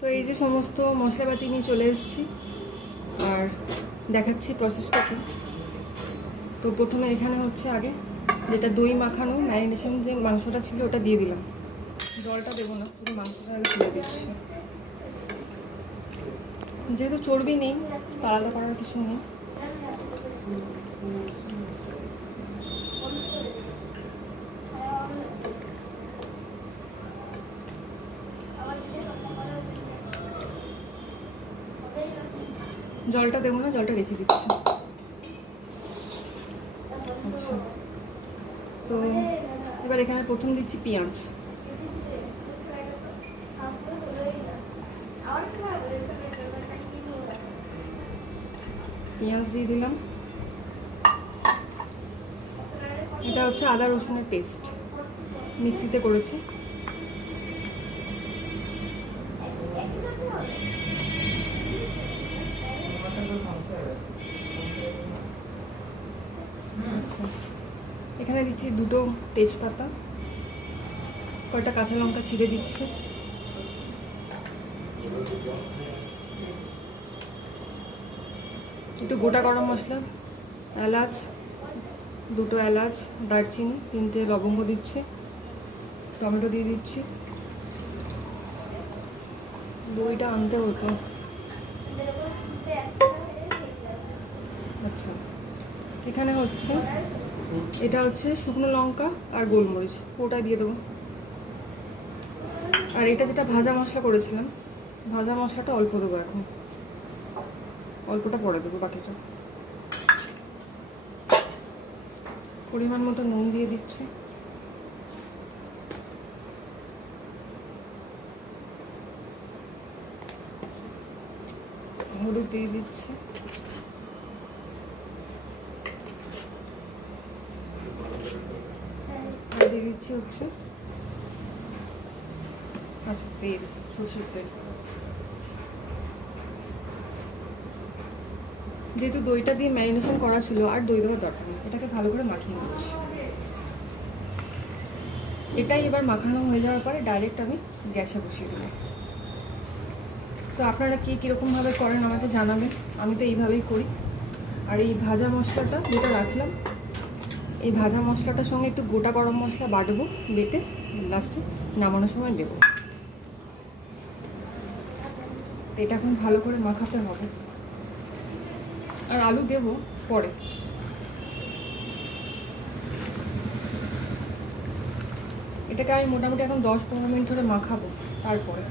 তো এই যে সমস্ত মশলাপাতি নিয়ে চলে এসেছি আর দেখাচ্ছি প্রসেসটা কি। তো প্রথমে এখানে হচ্ছে আগে যেটা দই মাখানো ম্যারিনেশন যে মাংসটা ছিল ওটা দিয়ে দিলাম। জলটা দেবো না, পুরো মাংসটা আগে তুলে দিচ্ছি। যেহেতু চর্বি নেই তো আলাদা করার কিছু নেই। জলটা দেবো না, জলটা রেখে দিচ্ছি। আচ্ছা, তো এবার এখানে প্রথম দিচ্ছি পেঁয়াজ। পেঁয়াজ দিয়ে দিলাম। এটা হচ্ছে আদা রসুনের পেস্ট, মিক্সিতে করেছি। আচ্ছা, এখানে দিচ্ছি দুটো তেজপাতা, কয়েকটা কাঁচা লঙ্কা ছিঁড়ে দিচ্ছি। একটু গোটা গরম মশলা, এলাচ, দুটো এলাচ, দারচিনি, 3টে লবঙ্গ দিচ্ছি। টমেটো দিয়ে দিচ্ছি। দইটা আনতে হতো। আচ্ছা, এখানে হচ্ছে এটা হচ্ছে শুকনো লঙ্কা আর গোলমরিচ, ওটা দিয়ে দেবো। আর এটা যেটা ভাজা মশলা করেছিলাম, ভাজা মশলাটা অল্প দেবো, এখন অল্পটা পরে দেবো, বাকিটা পরিমাণ মতো নুন দিয়ে দিচ্ছি। হলুদ দিয়ে দিচ্ছি। আর দিয়ে দিচ্ছি হচ্ছে আচ্ছা তেল, সরষের তেল। যেহেতু দইটা দিয়ে ম্যারিনেশন করা ছিল আর দই দেওয়ার দরকার নেই, এটাকে ভালো করে মাখিয়ে নিচ্ছি। এটাই এবার মাখানো হয়ে যাওয়ার পরে ডাইরেক্ট আমি গ্যাসে বসিয়ে দেবো। তো আপনারা কে কীরকমভাবে করেন আমাকে জানাবেন, আমি তো এইভাবেই করি। আর এই ভাজা মশলাটা যেটা রাখলাম, এই ভাজা মশলাটার সঙ্গে একটু গোটা গরম মশলা বাটবো, বেটে লাস্টে নামানোর সময় দেবো। এটা এখন ভালো করে মাখাতে হবে। আর আলু দেবো পরে। এটাকে আমি মোটামুটি এখন 10-15 মিনিট ধরে মাখাবো, তারপরে